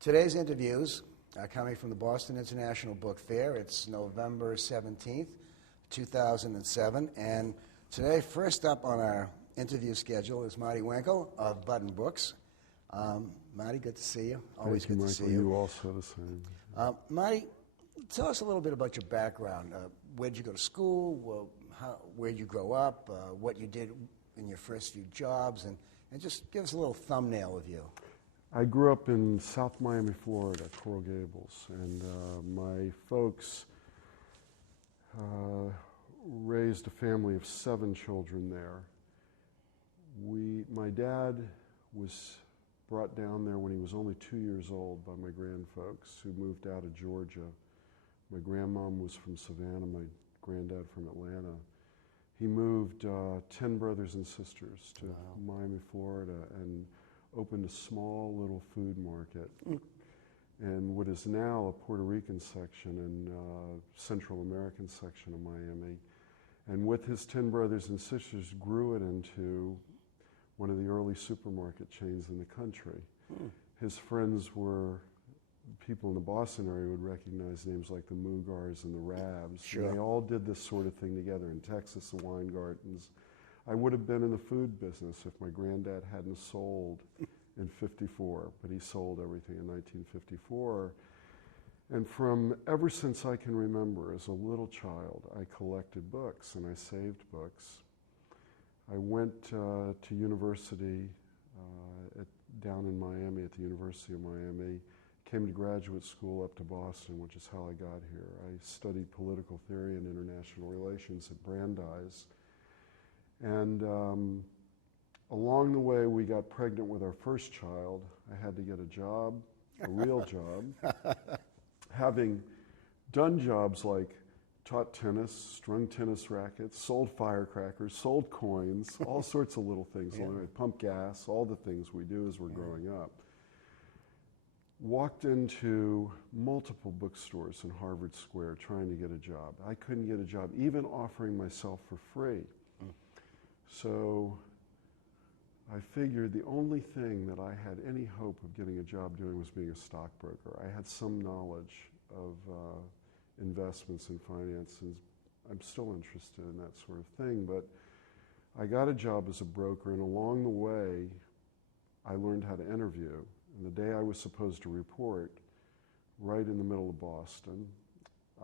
Today's interviews are coming from the Boston International Book Fair. It's November 17th, 2007. And today, first up on our interview schedule is Marty Weinkle of Buddenbrooks. Marty, good to see you. Always good to see you. You also the same. Marty, tell us a little bit about your background. Where'd you go to school? Where'd you grow up? What you did in your first few jobs? And just give us a little thumbnail of you. I grew up in South Miami, Florida, Coral Gables, and my folks raised a family of 7 children there. My dad was brought down there when he was only 2 years old by my grandfolks who moved out of Georgia. My grandmom was from Savannah, my granddad from Atlanta. He moved 10 brothers and sisters to Miami, Florida, and opened a small little food market in what is now a Puerto Rican section and Central American section of Miami. And with his 10 brothers and sisters, grew it into one of the early supermarket chains in the country. His friends were people in the Boston area would recognize names like the Mugars and the Rabs. Sure. And they all did this sort of thing together. In Texas, the Weingardens. I would have been in the food business if my granddad hadn't sold in '54, but he sold everything in 1954. And from ever since I can remember, as a little child, I collected books and I saved books. I went to university down in Miami at the University of Miami, came to graduate school up to Boston, which is how I got here. I studied political theory and international relations at Brandeis. And along the way, we got pregnant with our first child. I had to get a job, a real job. Having done jobs like taught tennis, strung tennis rackets, sold firecrackers, sold coins, all sorts of little things, pump gas, all the things we do as we're growing up. Walked into multiple bookstores in Harvard Square trying to get a job. I couldn't get a job, even offering myself for free. So I figured the only thing that I had any hope of getting a job doing was being a stockbroker. I had some knowledge of investments and finances. I'm still interested in that sort of thing, but I got a job as a broker, and along the way, I learned how to interview. And the day I was supposed to report, right in the middle of Boston,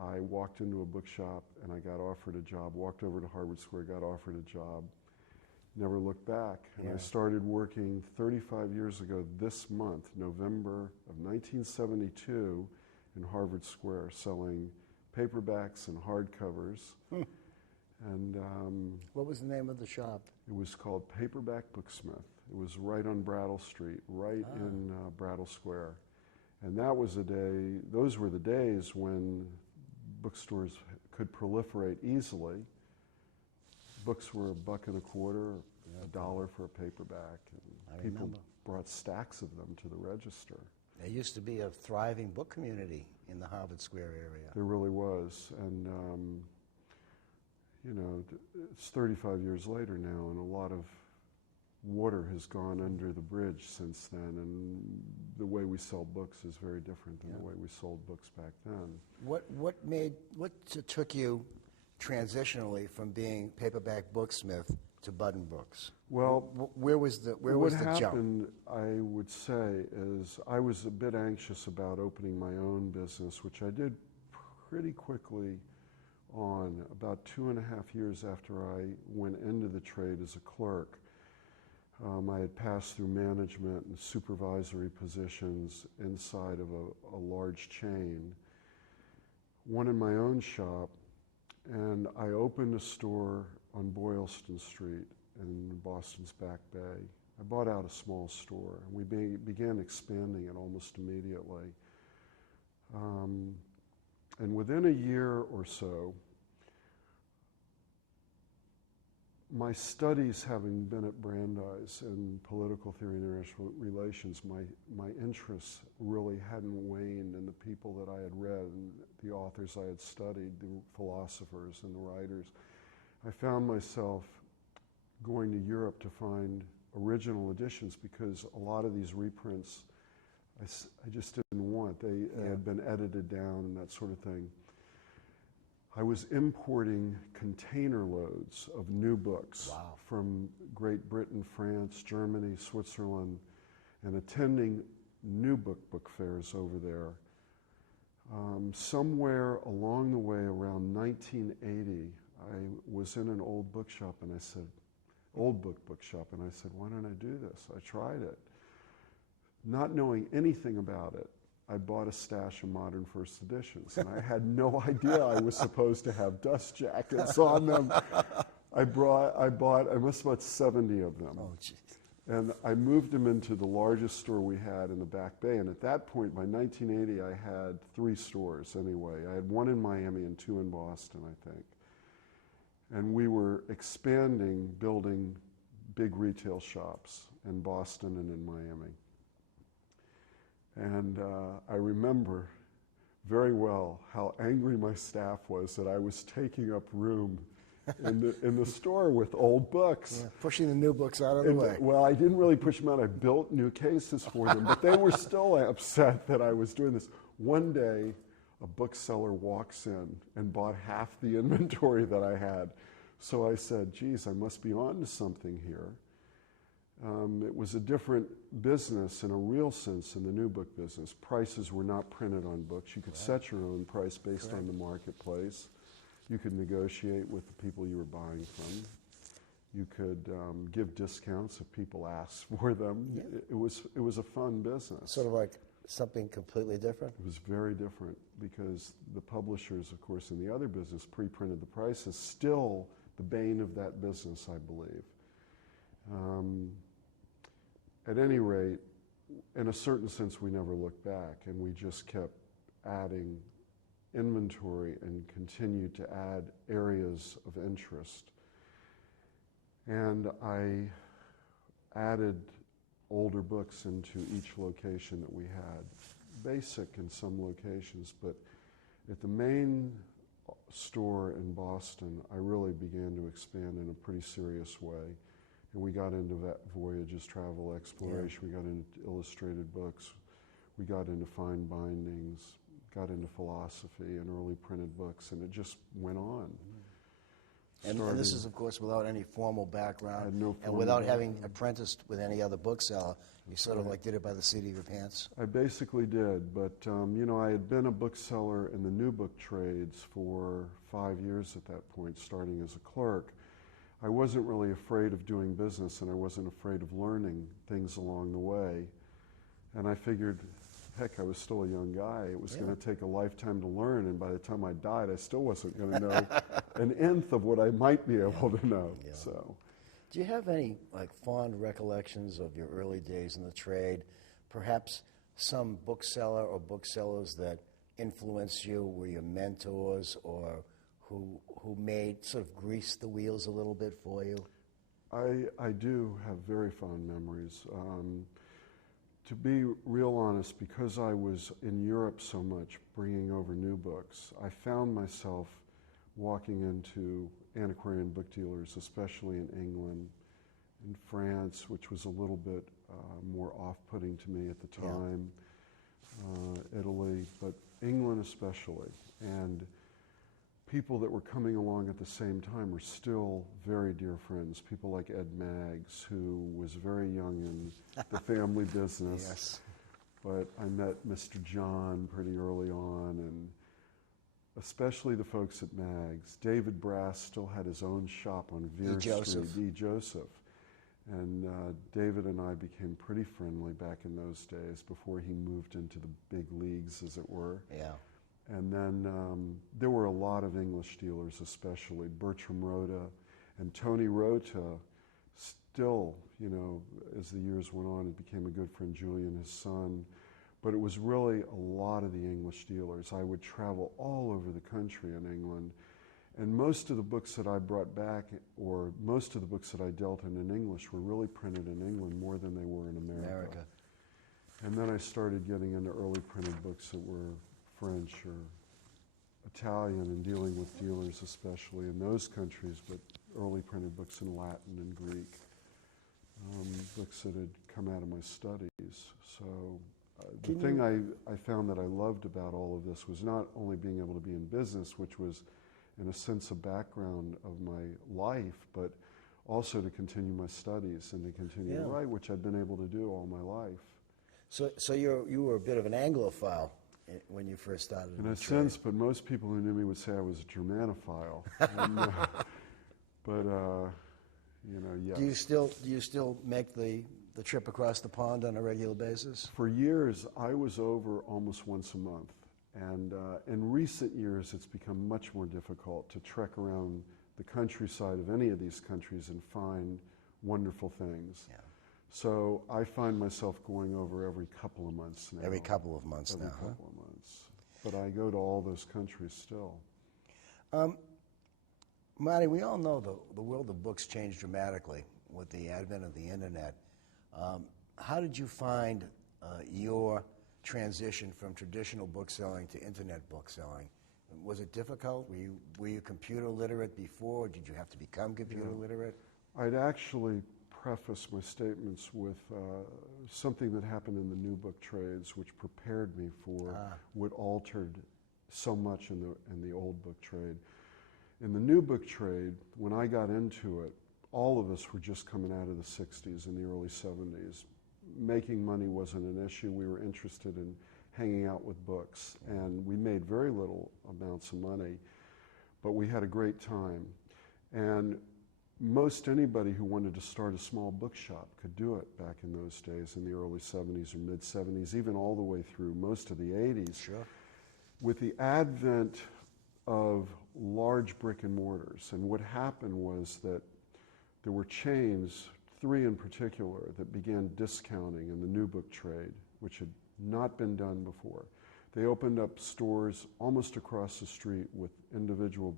I walked into a bookshop and I got offered a job, walked over to Harvard Square, got offered a job, never looked back. And I started working 35 years ago this month, November of 1972, in Harvard Square, selling paperbacks and hardcovers. And what was the name of the shop? It was called Paperback Booksmith. It was right on Brattle Street, right in Brattle Square. And that was a day, those were the days when bookstores could proliferate easily. Books were $1.25, $1 for a paperback, and people brought stacks of them to the register. There used to be a thriving book community in the Harvard Square area. There really was, and you know, it's 35 years later now, and a lot of water has gone under the bridge since then, and the way we sell books is very different than the way we sold books back then. What took you transitionally from being Paperback Booksmith to Buddenbrooks? Well, where was the what jump? happened, I would say, is I was a bit anxious about opening my own business, which I did pretty quickly on, about 2.5 years after I went into the trade as a clerk. I had passed through management and supervisory positions inside of a large chain, one in my own shop, and I opened a store on Boylston Street in Boston's Back Bay. I bought out a small store, and we began expanding it almost immediately. And within a year or so, my studies, having been at Brandeis in political theory and international relations, my interests really hadn't waned in the people that I had read and the authors I had studied, the philosophers and the writers. I found myself going to Europe to find original editions because a lot of these reprints I just didn't want. They had been edited down and that sort of thing. I was importing container loads of new books from Great Britain, France, Germany, Switzerland, and attending new book fairs over there. Somewhere along the way, around 1980, I was in an old bookshop, and I said, old bookshop, and I said, why don't I do this? I tried it. Not knowing anything about it, I bought a stash of modern first editions, and I had no idea I was supposed to have dust jackets on them. I must have bought 70 of them. Oh, geez. And I moved them into the largest store we had in the Back Bay. And at that point, by 1980, I had 3 stores anyway. I had 1 in Miami and 2 in Boston, I think. And we were expanding, building big retail shops in Boston and in Miami. And I remember very well how angry my staff was that I was taking up room in the store with old books. Yeah, pushing the new books out of the way. Well, I didn't really push them out. I built new cases for them, but they were still upset that I was doing this. One day, a bookseller walks in and bought half the inventory that I had. So I said, geez, I must be on to something here. It was a different business in a real sense in the new book business. Prices were not printed on books. You could set your own price based on the marketplace. You could negotiate with the people you were buying from. You could give discounts if people asked for them. Yeah. It was a fun business. Sort of like something completely different? It was very different because the publishers, of course, in the other business pre-printed the prices. Still the bane of that business, I believe. At any rate, in a certain sense, we never looked back, and we just kept adding inventory and continued to add areas of interest. And I added older books into each location that we had, basic in some locations, but at the main store in Boston, I really began to expand in a pretty serious way. And we got into voyages, travel, exploration, we got into illustrated books, we got into fine bindings, got into philosophy and early printed books, and it just went on. And this is, of course, without any formal background, I had no and without having apprenticed with any other bookseller. You sort of like did it by the seat of your pants. I basically did, but you know, I had been a bookseller in the new book trades for 5 years at that point, starting as a clerk. I wasn't really afraid of doing business, and I wasn't afraid of learning things along the way. And I figured, heck, I was still a young guy. It was going to take a lifetime to learn, and by the time I died, I still wasn't going to know an nth of what I might be able to know. Yeah. So, do you have any like fond recollections of your early days in the trade? Perhaps some bookseller or booksellers that influenced you, were your mentors, or who made sort of greased the wheels a little bit for you? I do have very fond memories. To be real honest, because I was in Europe so much, bringing over new books, I found myself walking into antiquarian book dealers, especially in England, in France, which was a little bit more off-putting to me at the time, Italy, but England especially. And people that were coming along at the same time were still very dear friends. People like Ed Maggs, who was very young in the family business. Yes. But I met Mr. John pretty early on, and especially the folks at Maggs. David Brass still had his own shop on Vere Street, D. Joseph. And David and I became pretty friendly back in those days before he moved into the big leagues, as it were. Yeah. And then there were a lot of English dealers, especially Bertram Rota and Tony Rota. Still, you know, as the years went on, it became a good friend, Julian, his son. But it was really a lot of the English dealers. I would travel all over the country in England, and most of the books that I brought back, or most of the books that I dealt in English, were really printed in England more than they were in America. And then I started getting into early printed books that were French or Italian, and dealing with dealers especially in those countries, but early printed books in Latin and Greek, books that had come out of my studies. So The thing I found that I loved about all of this was not only being able to be in business, which was in a sense a background of my life, but also to continue my studies and to continue to write, which I've been able to do all my life. So you were a bit of an Anglophile when you first started. In a sense, but most people who knew me would say I was a Germanophile. And, yes. Do you still make the trip across the pond on a regular basis? For years, I was over almost once a month. And in recent years, it's become much more difficult to trek around the countryside of any of these countries and find wonderful things. Yeah. So I find myself going over every couple of months now. Every couple of months now, Every couple of months. But I go to all those countries still. Marty, we all know the world of books changed dramatically with the advent of the internet. How did you find your transition from traditional bookselling to internet bookselling? Was it difficult? Were you computer literate before? Or did you have to become computer literate? I'd actually preface my statements with something that happened in the new book trades, which prepared me for what altered so much in the old book trade. In the new book trade, when I got into it, all of us were just coming out of the 60s and the early 70s. Making money wasn't an issue. We were interested in hanging out with books, and we made very little amounts of money, but we had a great time. And most anybody who wanted to start a small bookshop could do it back in those days, in the early 70s or mid 70s, even all the way through most of the 80s. Sure. With the advent of large brick and mortars, and what happened was that there were chains, 3 in particular, that began discounting in the new book trade, which had not been done before. They opened up stores almost across the street with individual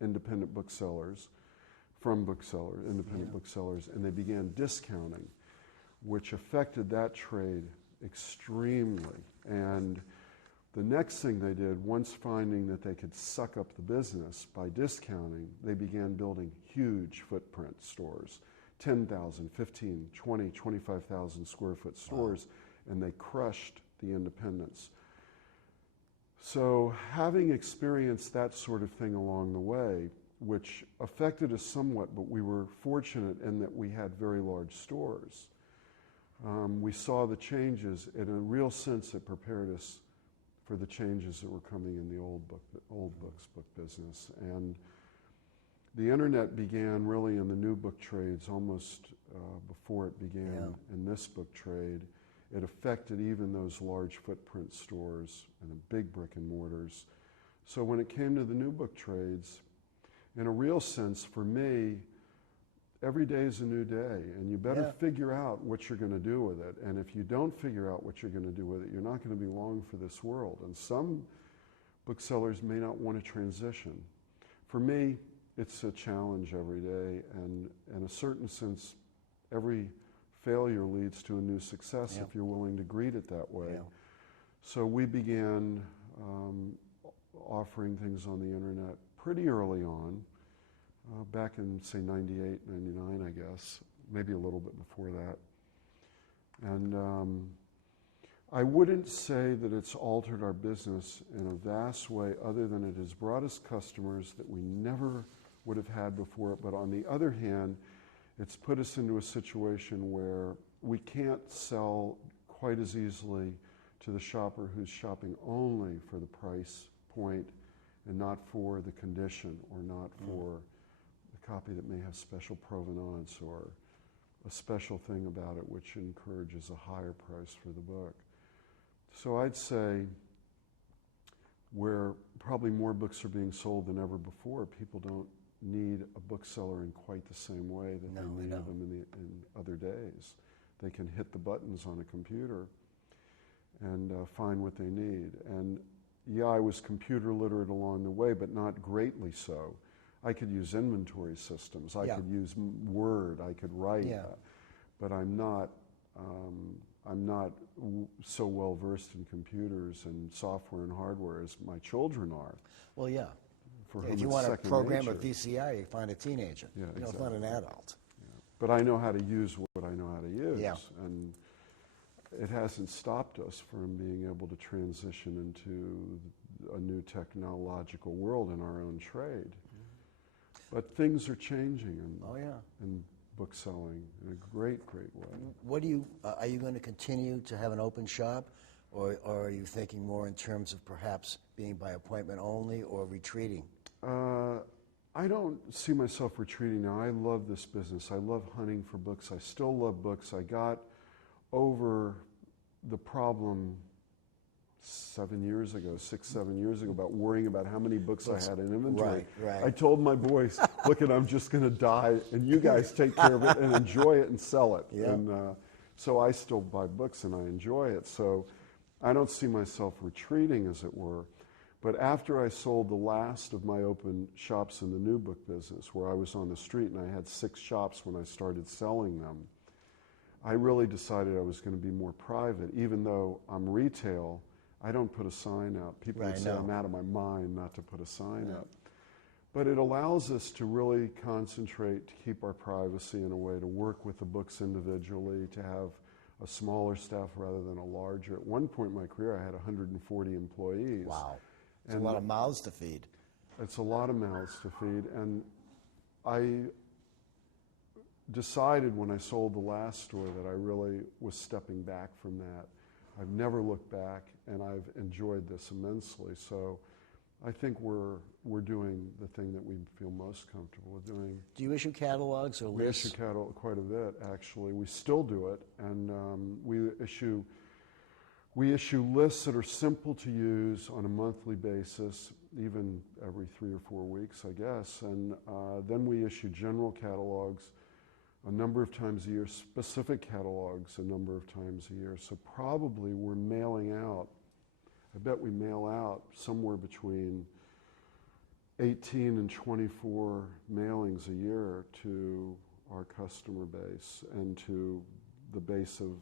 independent booksellers, independent booksellers, and they began discounting, which affected that trade extremely. And the next thing they did, once finding that they could suck up the business by discounting, they began building huge footprint stores, 10,000, 15, 20, 25,000 square foot stores, and they crushed the independents. So having experienced that sort of thing along the way, which affected us somewhat, but we were fortunate in that we had very large stores. We saw the changes. In a real sense, it prepared us for the changes that were coming in the old books book business. And the internet began really in the new book trades almost before it began in this book trade. It affected even those large footprint stores and the big brick and mortars. So when it came to the new book trades, in a real sense, for me, every day is a new day, and you better figure out what you're going to do with it. And if you don't figure out what you're going to do with it, you're not going to be long for this world. And some booksellers may not want to transition. For me, it's a challenge every day, and in a certain sense, every failure leads to a new success if you're willing to greet it that way. Yeah. So we began offering things on the internet pretty early on, back in, say, 98, 99, I guess, maybe a little bit before that. And I wouldn't say that it's altered our business in a vast way, other than it has brought us customers that we never would have had before. But on the other hand, it's put us into a situation where we can't sell quite as easily to the shopper who's shopping only for the price point and not for the condition, or not for the copy that may have special provenance or a special thing about it which encourages a higher price for the book. So I'd say where probably more books are being sold than ever before, people don't need a bookseller in quite the same way that they needed them in other days. They can hit the buttons on a computer and find what they need. And yeah, I was computer literate along the way, but not greatly so. I could use inventory systems. I could use Word. I could write, but I'm not so well versed in computers and software and hardware as my children are. Well, yeah. For if you want to program a VCR, you find a teenager. Yeah, exactly. It's not an adult. Yeah. But I know how to use what I know how to use. Yeah. And it hasn't stopped us from being able to transition into a new technological world in our own trade. But things are changing in book selling in a great, great way. What do you, are you going to continue to have an open shop, or are you thinking more in terms of perhaps being by appointment only or retreating? I don't see myself retreating now. I love this business. I love hunting for books. I still love books. I got over the problem 7 years ago, 6, 7 years ago, about worrying about how many books I had in inventory. Right. I told my boys, look, I'm just going to die, and you guys take care of it and enjoy it and sell it. Yeah. And so I still buy books and I enjoy it. So I don't see myself retreating, as it were. But after I sold the last of my open shops in the new book business, where I was on the street and I had 6 shops when I started selling them, I really decided I was going to be more private. Even though I'm retail, I don't put a sign out. People would say I'm out of my mind not to put a sign up. But it allows us to really concentrate, to keep our privacy in a way, to work with the books individually, to have a smaller staff rather than a larger. At one point in my career, I had 140 employees. Wow. It's a lot of mouths to feed. It's a lot of mouths to feed. And I decided when I sold the last store that I really was stepping back from that. I've never looked back, and I've enjoyed this immensely. So I think we're doing the thing that we feel most comfortable with doing. Do you issue catalogs or lists? We issue catalog quite a bit, actually. We still do it, and we issue lists that are simple to use on a monthly basis, even every 3 or 4 weeks, I guess. And then we issue general catalogs a number of times a year, specific catalogs a number of times a year. So probably we're mailing out, I bet we mail out somewhere between 18 and 24 mailings a year to our customer base and to the base of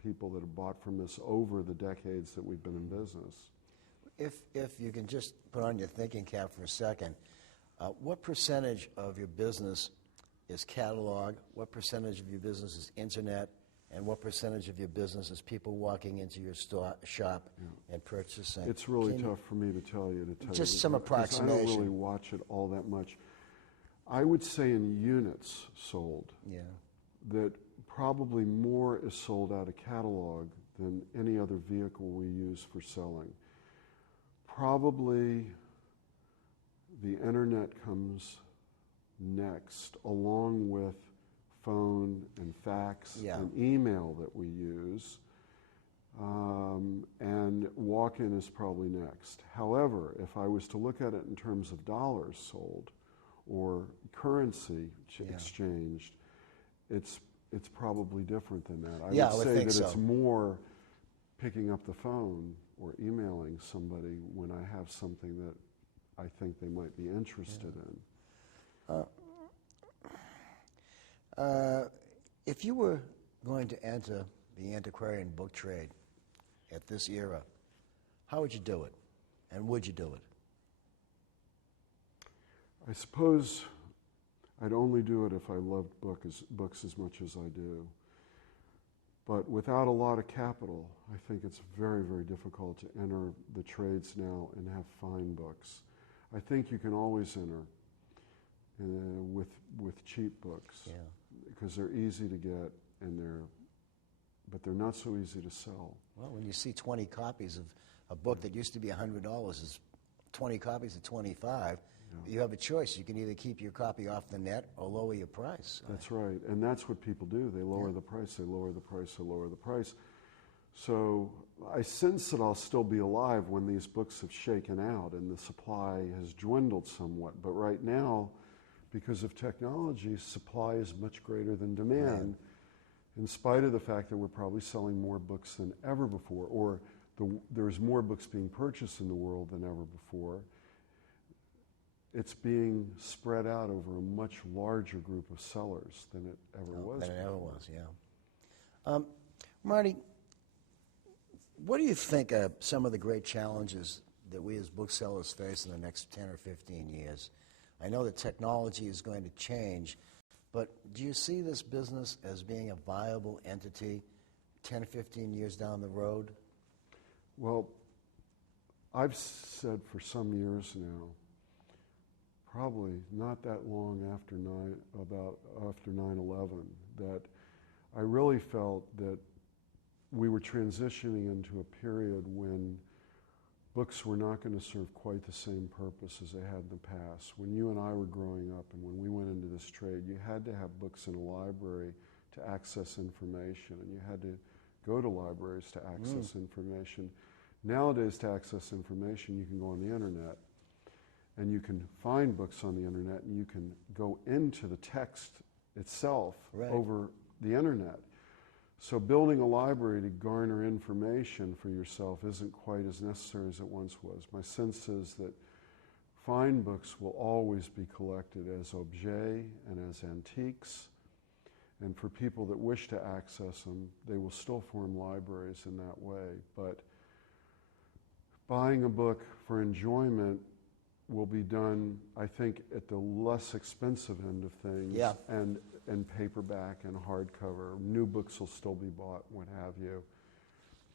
people that have bought from us over the decades that we've been in business. If you can just put on your thinking cap for a second, what percentage of your business is catalog, what percentage of your business is internet, and what percentage of your business is people walking into your shop and purchasing? It's really tough for me to tell you. Just some approximation. I don't really watch it all that much. I would say in units sold, that probably more is sold out of catalog than any other vehicle we use for selling. Probably the internet comes next, along with phone and fax and email that we use, and walk-in is probably next. However, if I was to look at it in terms of dollars sold or currency exchanged, it's probably different than that. I would say that it's more picking up the phone or emailing somebody when I have something that I think they might be interested in. If you were going to enter the antiquarian book trade at this era, how would you do it? And would you do it? I suppose I'd only do it if I loved books as much as I do. But without a lot of capital, I think it's very, very difficult to enter the trades now and have fine books. I think you can always enter with cheap books because they're easy to get but they're not so easy to sell. Well, when you see 20 copies of a book that used to be $100 is 20 copies at $25, you have a choice. You can either keep your copy off the net or lower your price. That's right, and that's what people do. They lower the price, they lower the price, they lower the price. So I sense that I'll still be alive when these books have shaken out and the supply has dwindled somewhat. But right now, because of technology, supply is much greater than demand, in spite of the fact that we're probably selling more books than ever before, or there's more books being purchased in the world than ever before. It's being spread out over a much larger group of sellers than it ever was. Than it ever was, Marty, what do you think are some of the great challenges that we as booksellers face in the next 10 or 15 years? I know that technology is going to change, but do you see this business as being a viable entity 10, 15 years down the road? Well, I've said for some years now, probably not that long after 9/11, that I really felt that we were transitioning into a period when books were not going to serve quite the same purpose as they had in the past. When you and I were growing up and when we went into this trade, you had to have books in a library to access information, and you had to go to libraries to access information. Nowadays, to access information, you can go on the internet, and you can find books on the internet, and you can go into the text itself over the internet. So building a library to garner information for yourself isn't quite as necessary as it once was. My sense is that fine books will always be collected as objets and as antiques, and for people that wish to access them, they will still form libraries in that way. But buying a book for enjoyment will be done, I think, at the less expensive end of things, and paperback and hardcover. New books will still be bought, what have you.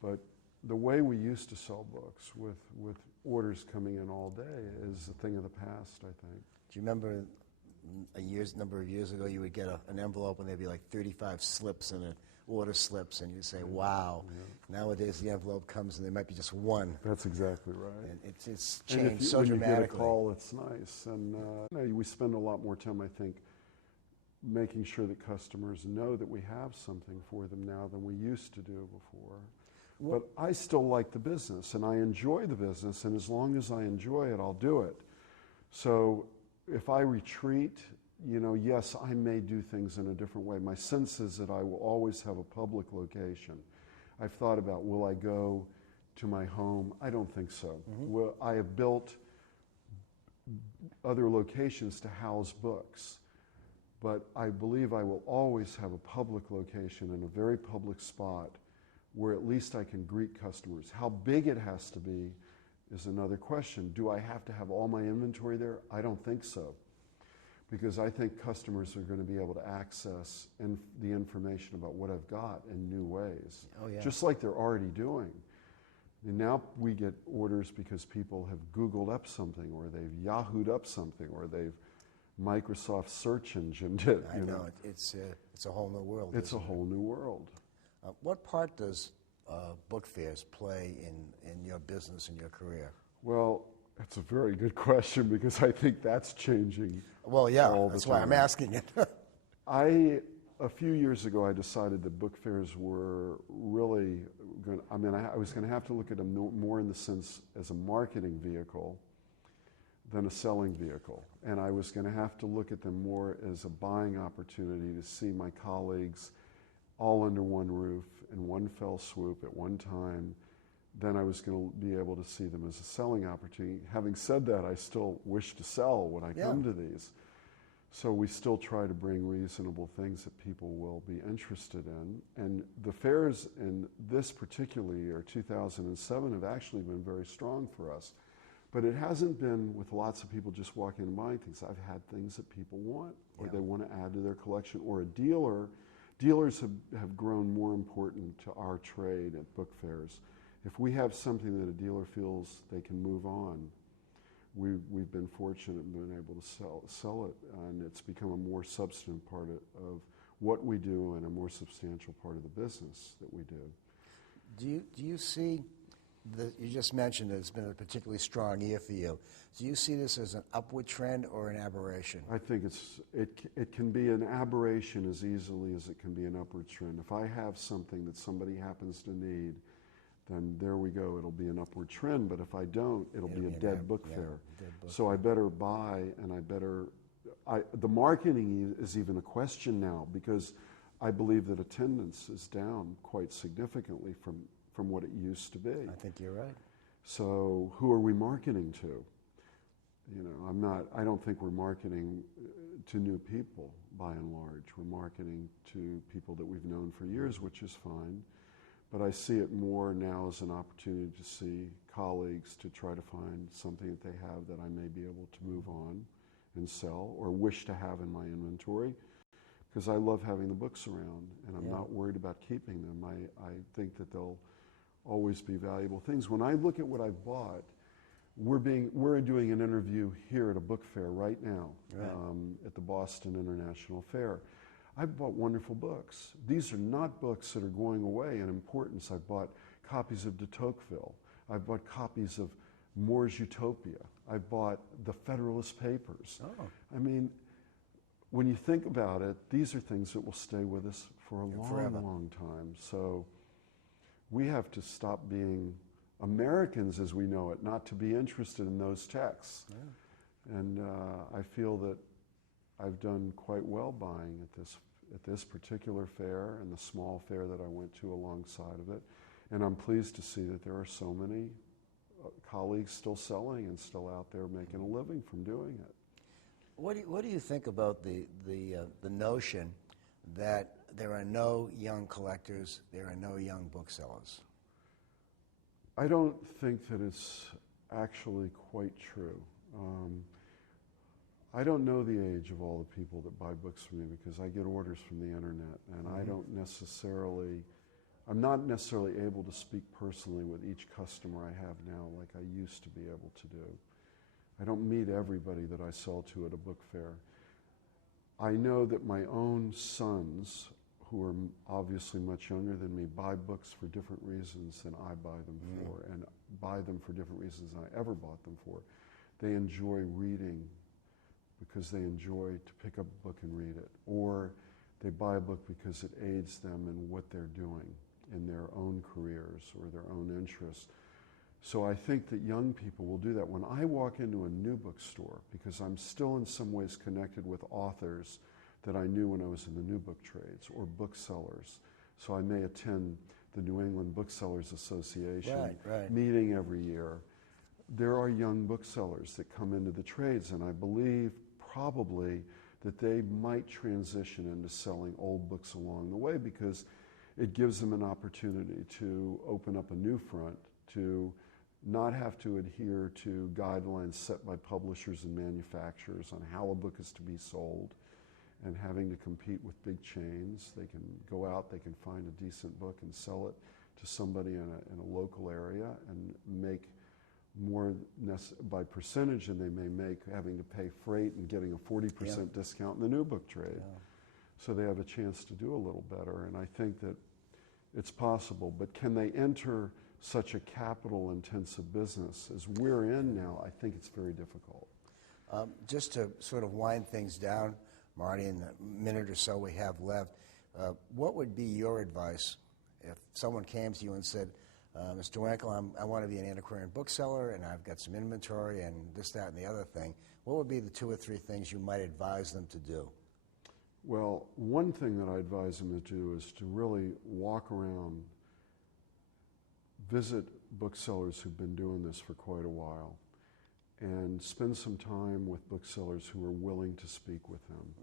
But the way we used to sell books, with orders coming in all day, is a thing of the past, I think. Do you remember number of years ago, you would get an envelope and there'd be like 35 slips in it, order slips, and you'd say, wow. Nowadays, the envelope comes and there might be just one. That's exactly right. And it's changed so when dramatically. You get a call, it's nice. And we spend a lot more time, I think, making sure that customers know that we have something for them now than we used to do before. But I still like the business, and I enjoy the business, and as long as I enjoy it, I'll do it. So if I retreat, yes, I may do things in a different way. My sense is that I will always have a public location. I've thought about, will I go to my home? I don't think so. Well, I have built other locations to house books, but I believe I will always have a public location in a very public spot where at least I can greet customers. How big it has to be is another question. Do I have to have all my inventory there? I don't think so, because I think customers are going to be able to access the information about what I've got in new ways, just like they're already doing. And now we get orders because people have Googled up something, or they've Yahooed up something, or they've Microsoft search engine it. I know. It's a whole new world. It's a whole new world. What part does book fairs play in your business and your career? Well, that's a very good question, because I think that's changing. Well, yeah, all the that's time. why I'm asking it. A few years ago, I decided that book fairs were really going. I was going to have to look at them more in the sense as a marketing vehicle than a selling vehicle, and I was going to have to look at them more as a buying opportunity to see my colleagues all under one roof in one fell swoop at one time. Then I was going to be able to see them as a selling opportunity. Having said that, I still wish to sell when I come to these. So we still try to bring reasonable things that people will be interested in. And the fairs in this particular year, 2007, have actually been very strong for us. But it hasn't been with lots of people just walking and buying things. I've had things that people want, or they want to add to their collection, or a dealer. Dealers have grown more important to our trade at book fairs. If we have something that a dealer feels they can move on, we've been fortunate in being able to sell it, and it's become a more substantive part of what we do and a more substantial part of the business that we do. Do you see, you just mentioned that it's been a particularly strong year for you. Do you see this as an upward trend or an aberration? I think it can be an aberration as easily as it can be an upward trend. If I have something that somebody happens to need, then there we go, it'll be an upward trend. But if I don't, it'll be a dead book fair. So I better buy, and the marketing is even a question now, because I believe that attendance is down quite significantly from what it used to be. I think you're right. So who are we marketing to? I don't think we're marketing to new people by and large. We're marketing to people that we've known for years, which is fine. But I see it more now as an opportunity to see colleagues to try to find something that they have that I may be able to move on and sell, or wish to have in my inventory. because I love having the books around, and I'm Yeah. not worried about keeping them. I think that they'll always be valuable things. When I look at what I've bought, we're doing an interview here at a book fair right now, Right. at the Boston International Fair. I've bought wonderful books. These are not books that are going away in importance. I've bought copies of de Tocqueville. I've bought copies of More's Utopia. I've bought the Federalist Papers. Oh. I mean, when you think about it, these are things that will stay with us for a long, forever. long time. So we have to stop being Americans as we know it, not to be interested in those texts. Yeah. And I feel that I've done quite well buying at this particular fair and the small fair that I went to alongside of it. And I'm pleased to see that there are so many colleagues still selling and still out there making a living from doing it. What do you think about the notion that there are no young collectors, there are no young booksellers? I don't think that it's actually quite true. I don't know the age of all the people that buy books from me because I get orders from the internet, and I'm not necessarily able to speak personally with each customer I have now like I used to be able to do. I don't meet everybody that I sell to at a book fair. I know that my own sons, who are obviously much younger than me, buy books for different reasons than I buy them for, and buy them for different reasons than I ever bought them for. They enjoy reading because they enjoy to pick up a book and read it, or they buy a book because it aids them in what they're doing in their own careers or their own interests. So I think that young people will do that. When I walk into a new bookstore, because I'm still in some ways connected with authors that I knew when I was in the new book trades, or booksellers. So I may attend the New England Booksellers Association meeting every year. There are young booksellers that come into the trades, and I believe probably that they might transition into selling old books along the way because it gives them an opportunity to open up a new front, to not have to adhere to guidelines set by publishers and manufacturers on how a book is to be sold, and having to compete with big chains. They can go out, they can find a decent book and sell it to somebody in a local area and make more by percentage than they may make having to pay freight and getting a 40% discount in the new book trade. Yeah. So they have a chance to do a little better, and I think that it's possible. But can they enter such a capital-intensive business as we're in now? I think it's very difficult. Just to sort of wind things down, Marty, in the minute or so we have left, what would be your advice if someone came to you and said, Mr. Weinkle, I want to be an antiquarian bookseller, and I've got some inventory and this, that, and the other thing. What would be the 2 or 3 things you might advise them to do? Well, one thing that I advise them to do is to really walk around, visit booksellers who've been doing this for quite a while, and spend some time with booksellers who are willing to speak with them.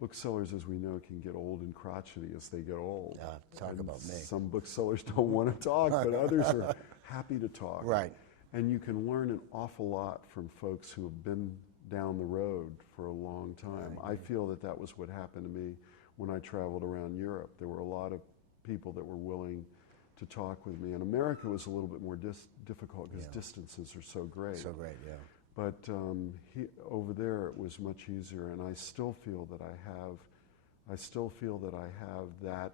Booksellers, as we know, can get old and crotchety as they get old. Talk And about me. Some booksellers don't want to talk, but others are happy to talk. Right. And you can learn an awful lot from folks who have been down the road for a long time. I feel that that was what happened to me when I traveled around Europe. There were a lot of people that were willing to talk with me. And America was a little bit more difficult because distances are so great. So great, yeah. But over there it was much easier, and I still feel that I have that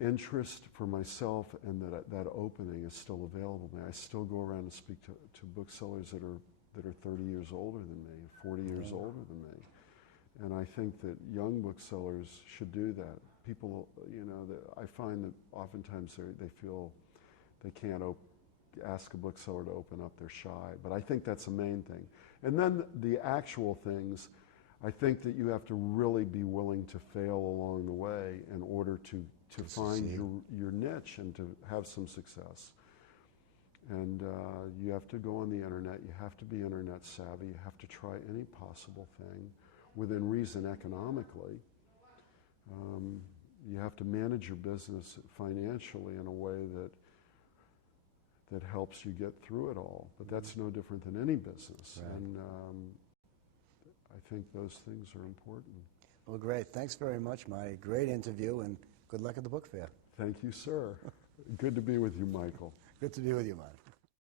interest for myself, and that opening is still available to me. I still go around and speak to booksellers that are 30 years older than me, 40 years older than me. And I think that young booksellers should do that. People, I find that oftentimes they feel they can't ask a bookseller to open up, they're shy. But I think that's the main thing. And then the actual things, I think that you have to really be willing to fail along the way in order to find your niche and to have some success. And you have to go on the internet, you have to be internet savvy, you have to try any possible thing within reason economically. You have to manage your business financially in a way that helps you get through it all. But that's no different than any business. Right. And I think those things are important. Well, great. Thanks very much, Marty. Great interview, and good luck at the book fair. Thank you, sir. Good to be with you, Michael. Good to be with you, Marty.